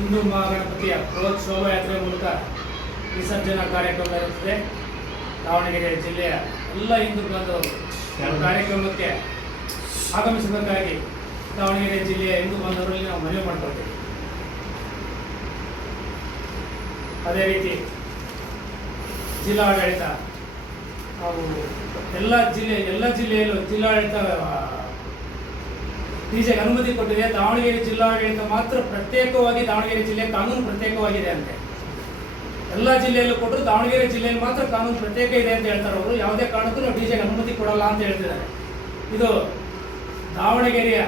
ಹಿಂದೂ ಮಹಾಗಣಪತಿಯ ಬೃಹತ್ ಶೋಭಾಯಾತ್ರೆ ಮೂಲಕ ವಿಸರ್ಜನಾ ಕಾರ್ಯಕ್ರಮ ಇರುತ್ತದೆ ದಾವಣಗೆರೆ ಜಿಲ್ಲೆಯ ಎಲ್ಲ ಹಿಂದೂ ಬಾಂಧವರು ಕಾರ್ಯಕ್ರಮಕ್ಕೆ ಆಗಮಿಸಬೇಕಾಗಿ ದಾವಣಗೆರೆ ಜಿಲ್ಲೆಯ ಹಿಂದೂ ಬಾಂಧವರಲ್ಲಿ ನಾವು ಮನವಿ ಮಾಡಿಕೊಳ್ತೇವೆ. ಅದೇ ರೀತಿ ಜಿಲ್ಲಾಡಳಿತ ಹಾಗೂ ಎಲ್ಲ ಜಿಲ್ಲೆ ಎಲ್ಲ ಜಿಲ್ಲೆಯಲ್ಲೂ ಜಿಲ್ಲಾಡಳಿತ ಡಿಜೆಗೆ ಅನುಮತಿ ಕೊಟ್ಟಿದೆ. ದಾವಣಗೆರೆ ಜಿಲ್ಲಾಡಳಿತ ಮಾತ್ರ ಪ್ರತ್ಯೇಕವಾಗಿ ದಾವಣಗೆರೆ ಜಿಲ್ಲೆ ಕಾನೂನು ಪ್ರತ್ಯೇಕವಾಗಿದೆ ಅಂತೆ. ಎಲ್ಲ ಜಿಲ್ಲೆಯಲ್ಲೂ ಕೊಟ್ಟರು ದಾವಣಗೆರೆ ಜಿಲ್ಲೆಯಲ್ಲಿ ಮಾತ್ರ ಕಾನೂನು ಪ್ರತ್ಯೇಕ ಇದೆ ಅಂತ ಹೇಳ್ತಾರೆ ಅವರು. ಯಾವುದೇ ಕಾರಣಕ್ಕೂ ನಾವು ಡಿಜೆಗೆ ಅನುಮತಿ ಕೊಡಲ್ಲ ಅಂತ ಹೇಳ್ತಿದ್ದಾರೆ. ಇದು ದಾವಣಗೆರೆಯ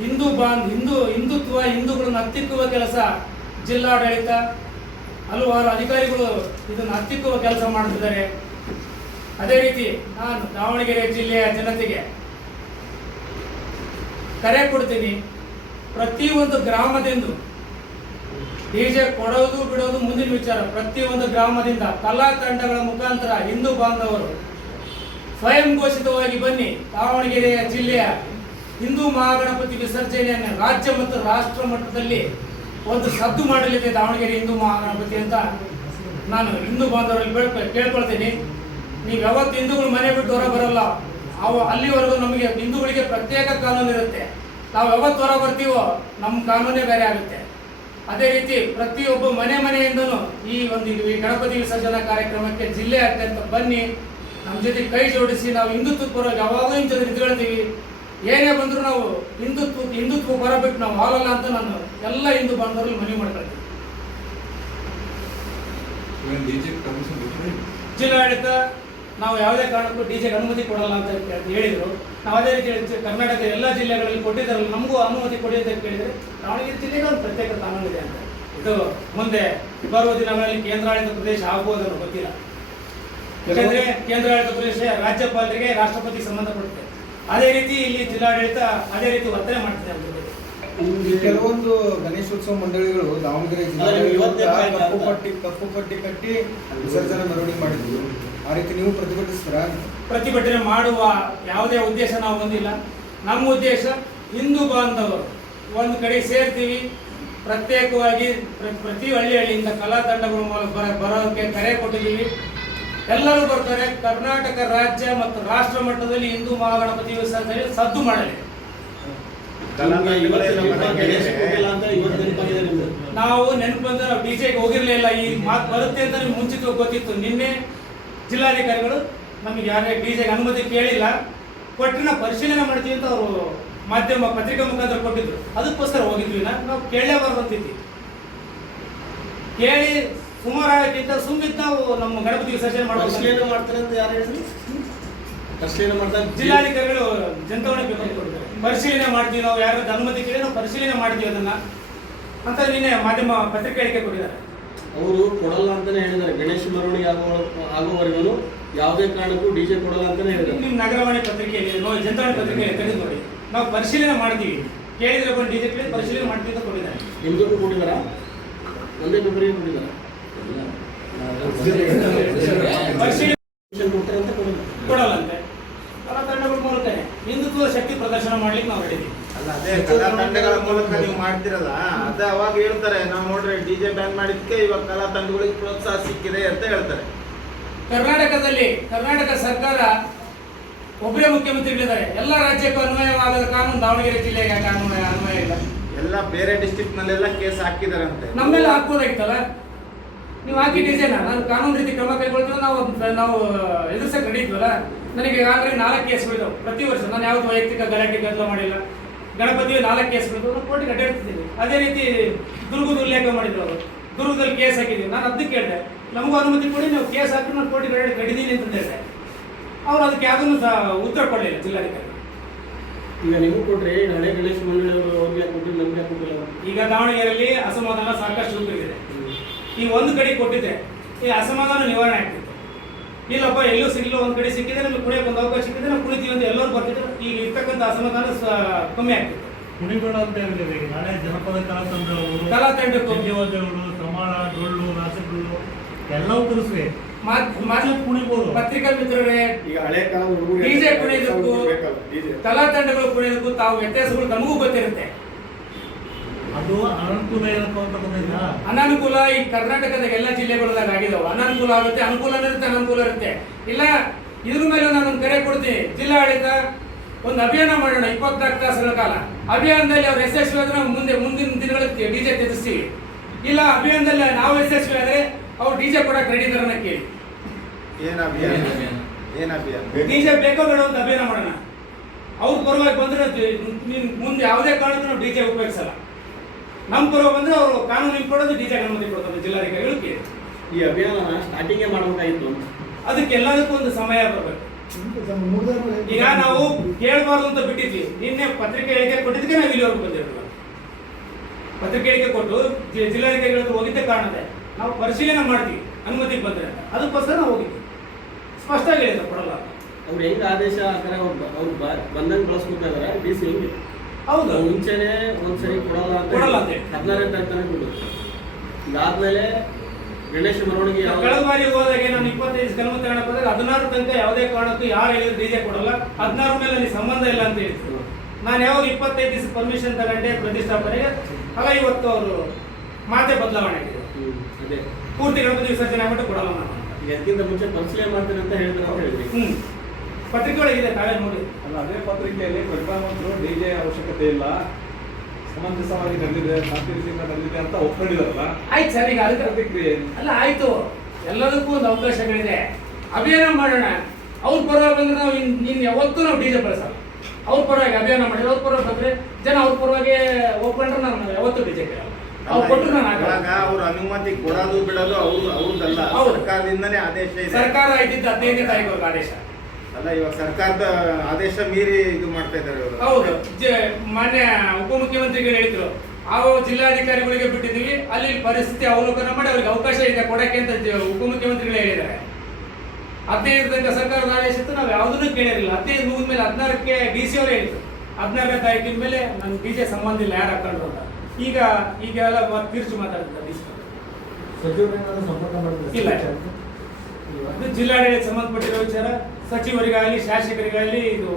ಹಿಂದೂ ಬಾಂಧ್ ಹಿಂದೂ ಹಿಂದುತ್ವ, ಹಿಂದೂಗಳನ್ನು ಹತ್ತಿಕ್ಕುವ ಕೆಲಸ ಜಿಲ್ಲಾಡಳಿತ, ಹಲವಾರು ಅಧಿಕಾರಿಗಳು ಇದನ್ನು ಹತ್ತಿಕ್ಕುವ ಕೆಲಸ ಮಾಡ್ತಿದ್ದಾರೆ ಅದೇ ರೀತಿ ನಾನು ದಾವಣಗೆರೆ ಜಿಲ್ಲೆಯ ಜನತೆಗೆ ಕರೆ ಕೊಡ್ತೀನಿ. ಪ್ರತಿಯೊಂದು ಗ್ರಾಮದಿಂದ ಡಿಜೆ ಕೊಡೋದು ಬಿಡೋದು ಮುಂದಿನ ವಿಚಾರ. ಪ್ರತಿಯೊಂದು ಗ್ರಾಮದಿಂದ ಕಲಾ ತಂಡಗಳ ಮುಖಾಂತರ ಹಿಂದೂ ಬಾಂಧವರು ಸ್ವಯಂ ಘೋಷಿತವಾಗಿ ಬನ್ನಿ. ದಾವಣಗೆರೆಯ ಜಿಲ್ಲೆಯ ಹಿಂದೂ ಮಹಾಗಣಪತಿ ವಿಸರ್ಜನೆಯನ್ನು ರಾಜ್ಯ ಮತ್ತು ರಾಷ್ಟ್ರ ಮಟ್ಟದಲ್ಲಿ ಒಂದು ಸದ್ದು ಮಾಡಲಿದೆ ದಾವಣಗೆರೆ ಹಿಂದೂ ಮಹಾಗಣಪತಿ ಅಂತ ನಾನು ಹಿಂದೂ ಬಾಂಧವರಲ್ಲಿ ಕೇಳ್ಕೊಳ್ತೀನಿ. ನೀವು ಯಾವತ್ತು ಹಿಂದೂಗಳು ಮನೆ ಬಿಟ್ಟು ಹೊರ ಬರಲ್ಲ. ಅವು ಅಲ್ಲಿವರೆಗೂ ನಮಗೆ ಹಿಂದೂಗಳಿಗೆ ಪ್ರತ್ಯೇಕ ಕಾನೂನು ಇರುತ್ತೆ. ನಾವು ಯಾವತ್ತು ಹೊರ ಬರ್ತೀವೋ ನಮ್ಮ ಕಾನೂನೇ ಬೇರೆ ಆಗುತ್ತೆ. ಅದೇ ರೀತಿ ಪ್ರತಿಯೊಬ್ಬ ಮನೆ ಮನೆಯಿಂದನೂ ಈ ಒಂದು ಈ ಗಣಪತಿ ವಿಸರ್ಜನಾ ಕಾರ್ಯಕ್ರಮಕ್ಕೆ ಜಿಲ್ಲೆ ಅತ್ಯಂತ ಬನ್ನಿ. ನಮ್ಮ ಜೊತೆ ಕೈ ಜೋಡಿಸಿ ನಾವು ಹಿಂದುತ್ವ ಪರವಾಗಿ ಯಾವಾಗಲೂ ನಿಮ್ಮ ಜೊತೆ ನಿಂತ್ಕೊಳ್ತೀವಿ. ಏನೇ ಬಂದರೂ ನಾವು ಹಿಂದುತ್ವ ಹಿಂದುತ್ವ ಬರಬಿಟ್ಟು ನಾವು ಆಗಲ್ಲ ಅಂತ ನಾನು ಎಲ್ಲ ಹಿಂದೂ ಬಾಂಧವರಲ್ಲಿ ಮನವಿ ಮಾಡ್ಕೊಳ್ತೀನಿ. ಜಿಲ್ಲಾಡಳಿತ ನಾವು ಯಾವುದೇ ಕಾರಣಕ್ಕೂ ಡಿಜೆಗೆ ಅನುಮತಿ ಕೊಡಲ್ಲ ಅಂತ ಹೇಳಿದರು ಹೇಳಿದ್ರು. ನಾವು ಅದೇ ರೀತಿ ಕರ್ನಾಟಕದ ಎಲ್ಲ ಜಿಲ್ಲೆಗಳಲ್ಲಿ ಕೊಟ್ಟಿದ್ದಾರಲ್ಲ ನಮಗೂ ಅನುಮತಿ ಕೊಡಿ ಅಂತ ಕೇಳಿದ್ರೆ ದಾವಣಗೆರೆ ಜಿಲ್ಲೆಗೆ ಒಂದು ಪ್ರತ್ಯೇಕ ಕಾನೂನು ಇದೆ ಅಂತ. ಇದು ಮುಂದೆ ಬರುವ ದಿನಗಳಲ್ಲಿ ಕೇಂದ್ರಾಡಳಿತ ಪ್ರದೇಶ ಆಗ್ಬೋದನ್ನು ಅನ್ನೋ ಗೊತ್ತಿಲ್ಲ. ಯಾಕಂದ್ರೆ ಕೇಂದ್ರಾಡಳಿತ ಪ್ರದೇಶ ರಾಜ್ಯಪಾಲರಿಗೆ ರಾಷ್ಟ್ರಪತಿ ಸಂಬಂಧಪಡುತ್ತೆ ಅದೇ ರೀತಿ ಇಲ್ಲಿ ಜಿಲ್ಲಾಡಳಿತ ಅದೇ ರೀತಿ ವರ್ತನೆ ಮಾಡ್ತಿದೆ ಅಂತ ಕೆಲವೊಂದು ಗಣೇಶೋತ್ಸವ ಮಂಡಳಿಗಳು ದಾವಣಗೆರೆ ಜಿಲ್ಲೆ ಕಪ್ಪು. ಪಟ್ಟಿ ಕಪ್ಪು ಪಟ್ಟಿ ಕಟ್ಟಿ ವಿಸರ್ಜನೆ ಮೆರವಣಿಗೆ ಮಾಡಿದ್ರು. ಆ ರೀತಿ ನೀವು ಪ್ರತಿಭಟಿಸ್ತೀರಾ? ಪ್ರತಿಭಟನೆ ಮಾಡುವ ಯಾವುದೇ ಉದ್ದೇಶ ನಾವು ಹೊಂದಿಲ್ಲ ನಮ್ಮ ಉದ್ದೇಶ ಹಿಂದೂ ಬಾಂಧವರು ಒಂದು ಕಡೆ ಸೇರ್ತೀವಿ. ಪ್ರತ್ಯೇಕವಾಗಿ ಪ್ರ- ಪ್ರತಿ ಹಳ್ಳಿ ಹಳ್ಳಿಯಿಂದ ಕಲಾ ತಂಡಗಳ ಮೂಲಕ ಬರ ಬರೋಕ್ಕೆ ಕರೆ ಕೊಟ್ಟಿದ್ದೀವಿ. ಎಲ್ಲರೂ ಬರ್ತಾರೆ. ಕರ್ನಾಟಕ ರಾಜ್ಯ ಮತ್ತು ರಾಷ್ಟ್ರ ಮಟ್ಟದಲ್ಲಿ ಹಿಂದೂ ಮಹಾಗಣಪತಿ ವಿಸರ್ಜನೆ ಸದ್ದು ಮಾಡಲಿ. ನಾವು ನೆನಪು ಬಂದ್ರೆ ನಾವು ಡಿಜೆಗೆ ಹೋಗಿರ್ಲಿಲ್ಲ. ಈ ಮಾತು ಬರುತ್ತೆ ಅಂತ ನಿಮ್ಗೆ ಮುಂಚಿತವಾಗಿ ಗೊತ್ತಿತ್ತು. ನಿನ್ನೆ ಜಿಲ್ಲಾಧಿಕಾರಿಗಳು ನಮಗೆ ಯಾರೇ ಡಿಜೆಗೆ ಅನುಮತಿ ಕೇಳಿಲ್ಲ ಕೊಟ್ಟಿನ ಪರಿಶೀಲನೆ ಮಾಡ್ತೀವಿ ಅಂತ ಅವರು ಮಾಧ್ಯಮ ಪತ್ರಿಕಾ ಮುಖಾಂತರ ಕೊಟ್ಟಿದ್ರು. ಅದಕ್ಕೋಸ್ಕರ ಹೋಗಿದ್ವಿ. ನಾವು ಕೇಳಲೇಬಾರ್ದು ಅಂತಿದ್ವಿ. ಕೇಳಿ ಸುಮಾರಾಗಿದ್ದ ಸುಮ್ಮಿದ್ದ ನಾವು ನಮ್ಮ ಗಣಪತಿ ವಿಸರ್ಜನೆ ಮಾಡಬೇಕು ಪರಿಶೀಲನೆ ಮಾಡ್ತಾರೆ ಅಂತ ಯಾರು ಹೇಳಿದ್ರು? ಪರಿಶೀಲನೆ ಮಾಡ್ತಾರೆ ಜಿಲ್ಲಾಧಿಕಾರಿಗಳು ಜನತಾವಣೆ ಬೇಕಾಗಿ ಕೊಟ್ಟಿದ್ದಾರೆ. ಪರಿಶೀಲನೆ ಮಾಡ್ತೀವಿ. ನಾವು ಯಾರು ಅನುಮತಿ ಕೇಳಿ ನಾವು ಪರಿಶೀಲನೆ ಮಾಡ್ತೀವಿ ಅದನ್ನ ಅಂತ ನಿನ್ನೆ ಮಾಧ್ಯಮ ಪತ್ರಿಕೆ ಹೇಳಿಕೆ ಕೊಟ್ಟಿದ್ದಾರೆ. ಅವರು ಕೊಡಲ್ಲ ಅಂತಾನೆ ಹೇಳಿದ್ದಾರೆ. ಗಣೇಶ ಮೆರವಣಿಗೆ ಆಗುವ ಆಗುವವರೆಗೂ ಯಾವುದೇ ಕಾರಣಕ್ಕೂ ಡಿಜೆ ಕೊಡಲ್ಲ ಅಂತಾನೆ ಹೇಳಿದ್ದಾರೆ. ನಿಮ್ಮ ನಗರವಾಣಿ ಪತ್ರಿಕೆಯಲ್ಲಿ ಜನತಾವಾಣಿ ಪತ್ರಿಕೆಯಲ್ಲಿ ತೆಗೆದು ನೋಡಿ ನಾವು ಪರಿಶೀಲನೆ ಮಾಡ್ತೀವಿ. ಕೇಳಿದ್ರೆ ಬಂದು ಡಿಜೆ ಕೇಳಿ ಪರಿಶೀಲನೆ ಮಾಡ್ತೀವಿ ಅಂತ ಕೊಟ್ಟಿದ್ದಾರೆ. ನಿಮ್ದಕ್ಕೂ ಕೊಟ್ಟಿದ್ದಾರಾ? ಒಂದೇ ಪೇಪರಿಗೆ ಕೊಟ್ಟಿದ್ದಾರಾ? ಪರಿಶೀಲನೆ ಕೊಡ್ತಾರೆ ಅಂತ ಕೊಡಲ್ಲ. ಕೊಡಲ್ಲಂತೆ ಕಲಾ ತಂಡಗಳು ಮೂಲಕ ಹಿಂದುತ್ವದ ಶಕ್ತಿ ಪ್ರದರ್ಶನ ಮಾಡ್ಲಿಕ್ಕೆ ನಾವು ಹೇಳಿದ್ದೀವಿ. ಅದೇ ಕಲಾ ತಂಡಗಳ ಮೂಲಕ ನೀವು ಮಾಡ್ತಿರಲ್ಲ ಅದೇ ಅವಾಗ ಹೇಳ್ತಾರೆ ನಾವು ನೋಡ್ರಿ ಡಿಜೆ ಬ್ಯಾನ್ ಮಾಡಿದ್ಕೆ ಇವಾಗ ಕಲಾ ತಂಡಗಳಿಗೆ ಪ್ರೋತ್ಸಾಹ ಸಿಕ್ಕಿದೆ ಅಂತ ಹೇಳ್ತಾರೆ. ಕರ್ನಾಟಕದಲ್ಲಿ ಕರ್ನಾಟಕ ಸರ್ಕಾರ ಒಬ್ಬರೇ ಮುಖ್ಯಮಂತ್ರಿಗಳಿದ್ದಾರೆ. ಎಲ್ಲ ರಾಜ್ಯಕ್ಕೂ ಅನ್ವಯವಾಗದ ಕಾನೂನು ದಾವಣಗೆರೆ ಜಿಲ್ಲೆಗೆ ಕಾನೂನು ಅನ್ವಯ ಇಲ್ಲ? ಎಲ್ಲ ಬೇರೆ ಡಿಸ್ಟ್ರಿಕ್ಟ್ ನಲ್ಲೆಲ್ಲ ಕೇಸ್ ಹಾಕಿದಾರಂತೆ. ನಮ್ಮೆಲ್ಲ ಹಾಕ್ಬೋದಾಗಿತ್ತಲ್ಲ? ನೀವು ಹಾಕಿ ಡಿಸೈನ್ ನಾನು ಕಾನೂನು ರೀತಿ ಕ್ರಮ ಕೈಗೊಳ್ತೀವಿ ನಾವು ನಾವು ಎದುರ್ಸಕ್ಕೆ ರೆಡಿ ಇದ್ವಲ್ಲ? ನನಗೆ ಈಗಾಗಲೇ ನಾಲ್ಕು ಕೇಸ್ ಹೋಯ್ತು ಪ್ರತಿ ವರ್ಷ. ನಾನು ಯಾವ್ದು ವೈಯಕ್ತಿಕ ಗಲಾಟೆ ಗದ್ದಲ ಮಾಡಿಲ್ಲ. ಗಣಪತಿ ನಾಲ್ಕು ಕೇಸ್ಗಳು ಕೋರ್ಟ್ ಕೋರ್ಟಿಗೆ ಅಡ್ಡಾಡ್ತಿದ್ದೀನಿ ಅದೇ ರೀತಿ ದುರ್ಗದ ಉಲ್ಲೇಖ ಮಾಡಿದ್ರು ಅವರು. ದುರ್ಗದಲ್ಲಿ ಕೇಸ್ ಹಾಕಿದ್ದೀವಿ. ನಾನು ಅದಕ್ಕೆ ಕೇಳಿದೆ ನಮಗೂ ಅನುಮತಿ ಕೊಡಿ ನೀವು ಕೇಸ್ ಹಾಕಿ ನಾನು ಕೋರ್ಟಿಗೆ ಕಟ್ಟಿ ಕಟ್ಟಿದ್ದೀನಿ ಅಂತ ಹೇಳಿದೆ. ಅವ್ರು ಅದಕ್ಕೆ ಯಾವುದನ್ನು ಸಹ ಉತ್ತರ ಕೊಡಲಿಲ್ಲ ಜಿಲ್ಲಾಧಿಕಾರಿ. ಈಗ ನೀವು ಕೊಟ್ಟರೆ ನಾಳೆ ಹಳೆ ಗಣೇಶ ಮಂಡಳಿಯವರು ಅವ್ರಿಗೆ ಕೊಟ್ಟಿದ್ದು ನಮಗೆ ಕೊಟ್ಟಿಲ್ಲ? ಈಗ ದಾವಣಗೆರೆಯಲ್ಲಿ ಅಸಮಾಧಾನ ಸಾಕಷ್ಟು ಉಂಟಾಗಿದೆ. ಈ ಒಂದು ಕಡೆ ಕೊಟ್ಟಿದ್ದೆ ಈ ಅಸಮಾಧಾನ ನಿವಾರಣೆ ಆಗ್ತಿತ್ತು ಇಲ್ಲಪ್ಪ ಎಲ್ಲೂ ಸಿಗಲಿಲ್ಲ ಒಂದು ಕಡೆ ಸಿಕ್ಕಿದ್ರೆ ನಮ್ಗೆ ಕುಡಿಯೋಕೆ ಒಂದು ಅವಕಾಶ ಸಿಕ್ಕಿದ್ರೆ ನಾವು ಕುಡಿತೀವಿ ಅಂತ ಎಲ್ಲರೂ ಬರ್ತಿದ್ರು. ಈಗ ಇರ್ತಕ್ಕಂಥ ಅಸಮಾಧಾನ ಸ- ಕಮ್ಮಿ ಆಗ್ತಿತ್ತು ಕುಣಿಬೇಡ ಅಂತ ಹೇಳಿದ್ರೆ ಈಗ ನಾಳೆ ಜನಪದ ಕಲಾ ತಂಡಗಳು ಕಲಾ ತಂಡಕ್ಕೂ ಸಮಾಳ ಡೊಳ್ಳು ರಾಸಗಳು ಎಲ್ಲವೂ ಕಲಿಸ್ವೆ ಪತ್ರಿಕಾ ಮಿತ್ರರೇ ಈಗ ಹಳೆ ಕಾಲದ ಹುಡುಗರು ಡಿಜೆ ಕುಣಿಯೋದಕ್ಕೂ ಕಲಾ ತಂಡಗಳು ಕುಣಿಯೋದಕ್ಕೂ ತಾವು ವ್ಯತ್ಯಾಸಗಳು ನಮಗೂ ಗೊತ್ತಿರುತ್ತೆ. ಅದು ಅನನುಕೂಲ ಏನಪ್ಪ ಅಂತ ಗೊತ್ತಾಯ್ತಾ? ಅನಾನುಕೂಲ ಈ ಕರ್ನಾಟಕದ ಎಲ್ಲ ಜಿಲ್ಲೆಗಳದಾಗ ಆಗಿದಾವೆ ಅನನುಕೂಲ ಆಗುತ್ತೆ ಅನುಕೂಲ ಇರುತ್ತೆ ಅನುಕೂಲ ಇರುತ್ತೆ. ಇಲ್ಲ ಇದ್ರ ಮೇಲೆ ನಾನು ಒಂದು ಕರೆ ಕೊಡ್ತೀನಿ. ಜಿಲ್ಲಾಡಳಿತ ಒಂದು ಅಭಿಯಾನ ಮಾಡೋಣ ಇಪ್ಪತ್ನಾಲ್ಕು ತಾಸುಗಳ ಕಾಲ. ಅಭಿಯಾನದಲ್ಲಿ ಅವ್ರು ಯಶಸ್ವಿ ಆದ್ರೆ ಮುಂದೆ ಮುಂದಿನ ದಿನಗಳಲ್ಲಿ ಡಿ ಜೆ ತೆಗೆಸಿ ಇಲ್ಲ ಅಭಿಯಾನದಲ್ಲಿ ನಾವು ಯಶಸ್ವಿ ಆದ್ರೆ ಅವ್ರು ಡಿಜೆ ಕೊಡಕ್ಕೆ ರೆಡಿ ಇದಾರನ್ನ ಕೇಳಿ. ಡಿ ಅಭಿಯಾನ? ಏನ್ ಅಭಿಯಾನ? ಡಿಜೆ ಬೇಕೋ ಬೇಡ ಒಂದು ಅಭಿಯಾನ ಮಾಡೋಣ. ಅವ್ರ ಪರವಾಗಿ ಬಂದ್ರೆ ಜ- ನೀನ್ ಮುಂದೆ ಯಾವುದೇ ಕಾರಣಕ್ಕೂ ನಾವು ಡಿಜೆ ಉಪಯೋಗಿಸಲ್ಲ. ನಮ್ಮ ಪರವಾಗಿ ಬಂದ್ರೆ ಅವರು ಕಾನೂನು ಕೊಡೋದು ಡಿಜೆ ಅನುಮತಿ ಕೊಡ್ತಾರೆ ಜಿಲ್ಲಾಧಿಕಾರಿಗಳು ಕೇಳಿ ಈ ಅಭಿಯಾನ ಸ್ಟಾರ್ಟಿಂಗೇ ಮಾಡಬೇಕಾಗಿತ್ತು ಅದಕ್ಕೆಲ್ಲದಕ್ಕೂ ಅದಕ್ಕೆ ಎಲ್ಲದಕ್ಕೂ ಒಂದು ಸಮಯ ಬರಬೇಕು. ಈಗ ನಾವು ಕೇಳಬಾರ್ದು ಅಂತ ಬಿಟ್ಟಿದ್ವಿ. ನಿನ್ನೆ ಪತ್ರಿಕೆ ಹೇಳಿಕೆ ಕೊಟ್ಟಿದ್ದಕ್ಕೆ ನಾವು ಇಲ್ಲಿವರೆಗೂ ಬಂದಿರಲಿಲ್ಲ. ಪತ್ರಿಕೆ ಹೇಳಿಕೆ ಕೊಟ್ಟು ಜಿಲ್ಲಾಧಿಕಾರಿಗಳು ಹೋಗಿದ್ದೆ ಕಾರಣದೆ ನಾವು ಪರಿಶೀಲನೆ ಮಾಡ್ತೀವಿ ಅನುಮತಿ ಬಂದ್ರೆ. ಅದಕ್ಕೋಸ್ಕರ ನಾವು ಹೋಗಿದ್ವಿ. ಸ್ಪಷ್ಟವಾಗಿ ಹೇಳಿದ್ರು ಕೊಡಲ್ಲ. ಅವ್ರು ಹೆಂಗ್ ಆದೇಶ ಆ ಥರ ಅವ್ರು ಬಂದಂಗೆ ಬಳಸ್ಕೊತಾ ಬಿ ಡಿ ಸಿ ಹೆಂಗೆ? ಹೌದು ಮುಂಚೆನೆ ಒಂದ್ಸರಿ ಕೊಡಲ್ಲ ಅಂತ ಕೊಡಲ್ಲ ಅಂತ ಕೊಡುತ್ತೆ ಹದಿನಾರನೇ ತಾರೀಕು ಕೊಡೋದು ಇದಾದ್ಮೇಲೆ ಗಣೇಶ ಮೆರವಣಿಗೆ ಯಾವ ಕಳೆದ ಬಾರಿ ಹೋದಾಗ ನಾನು ಇಪ್ಪತ್ತೈದು ಕಲ್ಮತ ಕಾರಣಕ್ಕೆ ಹೋದಾಗ ಹದಿನಾರು ತನಕ ಯಾವುದೇ ಕಾರಣಕ್ಕೂ ಯಾರು ಹೇಳಿದ್ರು ಡಿಜೆ ಕೊಡಲ್ಲ. ಹದಿನಾರು ಮೇಲೆ ನನಗೆ ಸಂಬಂಧ ಇಲ್ಲ ಅಂತ ಹೇಳ್ತಿದ್ರು ನಾನು ಯಾವಾಗ ಇಪ್ಪತ್ತೈದು ದಿವಸ ಪರ್ಮಿಷನ್ ತಗೊಂಡೆ ಪ್ರತಿಷ್ಠಾಪನೆಗೆ ಆಗ ಇವತ್ತು ಅವರು ಮಾತೆ ಬದಲಾವಣೆ ಆಗಿದೆ. ಹ್ಮ್, ಅದೇ. ಪೂರ್ತಿ ಗಣಪತಿ ವಿಸರ್ಜನೆ ಆಗ್ಬಿಟ್ಟು ಕೊಡಲ್ಲ ನಾನು ಈಗ ಅದಕ್ಕಿಂತ ಮುಂಚೆ ಪರಿಶೀಲನೆ ಮಾಡ್ತೀನಿ ಅಂತ ಹೇಳಿದ್ರು ಅವ್ರು ಹೇಳಿದ್ರಿ. ಹ್ಮ್. ಪತ್ರಿಕೆ ಇದೆ ತಾವೇ ನೋಡಿ. ಅಲ್ಲ ಅದೇ ಪತ್ರಿಕೆಯಲ್ಲಿ ಪ್ರತಿಭಾವಂತರು ಡಿಜೆ ಅವಶ್ಯಕತೆ ಇಲ್ಲ ಸಮಂಜಸವಾಗಿ ನಡೆದಿದೆ ಶಾಂತಿಯುತಿಯಿಂದ ನಡೆದಿದೆ ಅಂತ ಒಪ್ಕೊಂಡಿದಾರಲ್ಲ ಆಯ್ತು ಸರ್ ಈಗ ಅದಕ್ಕೆ ಪ್ರತಿಕ್ರಿಯೆ. ಅಲ್ಲ ಆಯ್ತು. ಎಲ್ಲದಕ್ಕೂ ಒಂದು ಅವಕಾಶಗಳಿದೆ. ಅಭಿಯಾನ ಮಾಡೋಣ. ಅವ್ರ ಪರವಾಗಿ ಬಂದ್ರೆ ನಾವು ಇನ್ ಇನ್ ಯಾವತ್ತೂ ನಾವು ಡಿಜೆ ಬಳಸಲ್ಲ. ಅವ್ರ ಪರವಾಗಿ ಅಭಿಯಾನ ಮಾಡಿದ್ರೆ ಅವ್ರ ಪರವಾಗಿ ಬಂದ್ರೆ ಜನ ಅವ್ರ ಪರವಾಗಿ ಒಪ್ಕೊಂಡ್ರೆ ನಾನು ಯಾವತ್ತೂ ಡಿಜೆ ಕೇಳಲ್ಲ. ಅವ್ರು ಕೊಟ್ಟರು ನಾನು ಅವ್ರ ಅನುಮತಿ ಕೊಡೋದು ಬಿಡೋದು ಅವ್ರು ಅವ್ರದ್ದಲ್ಲ. ಸರ್ಕಾರದಿಂದನೇ ಆದೇಶ ಇದೆ. ಸರ್ಕಾರ ಇದ್ದಿದ್ದು ಹದಿನೈದನೇ ತಾರೀಕು ಆದೇಶ. ಅಲ್ಲ ಇವಾಗ ಸರ್ಕಾರದ ಆದೇಶ ಮೀರಿ ಇದು ಮಾಡ್ತಾ ಇದ್ದಾರೆ ಹೌದು. ಜ- ಮಾನ್ಯ ಉಪಮುಖ್ಯಮಂತ್ರಿಗಳು ಹೇಳಿದ್ರು. ಆ ಜಿಲ್ಲಾಧಿಕಾರಿಗಳಿಗೆ ಬಿಟ್ಟಿದ್ದೀವಿ ಅಲ್ಲಿ ಪರಿಸ್ಥಿತಿ ಅವಲೋಕನ ಮಾಡಿ ಅವ್ರಿಗೆ ಅವಕಾಶ ಇದೆ ಕೊಡಕ್ಕೆ ಅಂತ ಉಪಮುಖ್ಯಮಂತ್ರಿಗಳು ಹೇಳಿದ್ದಾರೆ. ಹದಿನೈದು ತನಕ ಸರ್ಕಾರದ ಆದೇಶ ಇತ್ತು ನಾವು ಯಾವುದನ್ನು ಕೇಳಿರಲಿಲ್ಲ. ಹದಿನೈದು ಮುಗಿದ ಮೇಲೆ ಹದಿನಾರಕ್ಕೆ ಡಿ ಸಿ ಅವರು ಹೇಳಿದ್ರು. ಹದಿನಾರನೇ ತಾರೀಕಿನ ಮೇಲೆ ನನ್ ಡಿ ಜೆ ಸಂಬಂಧ ಇಲ್ಲ ಯಾರು ಹಾಕೊಂಡ್ರು ಅಂತ. ಈಗ ಈಗ ಎಲ್ಲ ತಿರ್ಚು ಮಾತಾಡ್ತಾರೆ ಡಿ ಸಿ ಇಲ್ಲ. ಜಿಲ್ಲಾಡಳಿತ ಸಂಬಂಧಪಟ್ಟಿರೋ ವಿಚಾರ ಸಚಿವರಿಗಾಗಲಿ, ಶಾಸಕರಿಗಾಗಲಿ ಇದು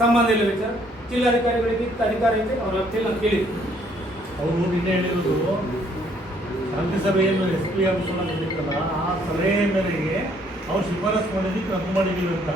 ಸಂಬಂಧ ಇಲ್ಲ ವಿಚಾರ. ಜಿಲ್ಲಾಧಿಕಾರಿಗಳಿಗೆ ಅಧಿಕಾರ ಇದೆ ಅವ್ರ ವ್ಯಕ್ತಿಯಲ್ಲಿ ನಾನು ಕೇಳಿದ್ವಿ ಅವರು ನಿನ್ನೆ ಹೇಳಿರೋದು ಶಾಂತಿ ಸಭೆಯನ್ನು ಎಸ್ ಪಿ ಆಫೀಸ್ ನಡೀತಲ್ಲ ಆ ಸಲಹೆ ಮೇರೆಗೆ ಅವ್ರು ಶಿಫಾರಸು ಮಾಡಿದ್ದಕ್ಕೆ ರದ್ದು ಮಾಡಿದ್ದೀವಿ ಅಂತ.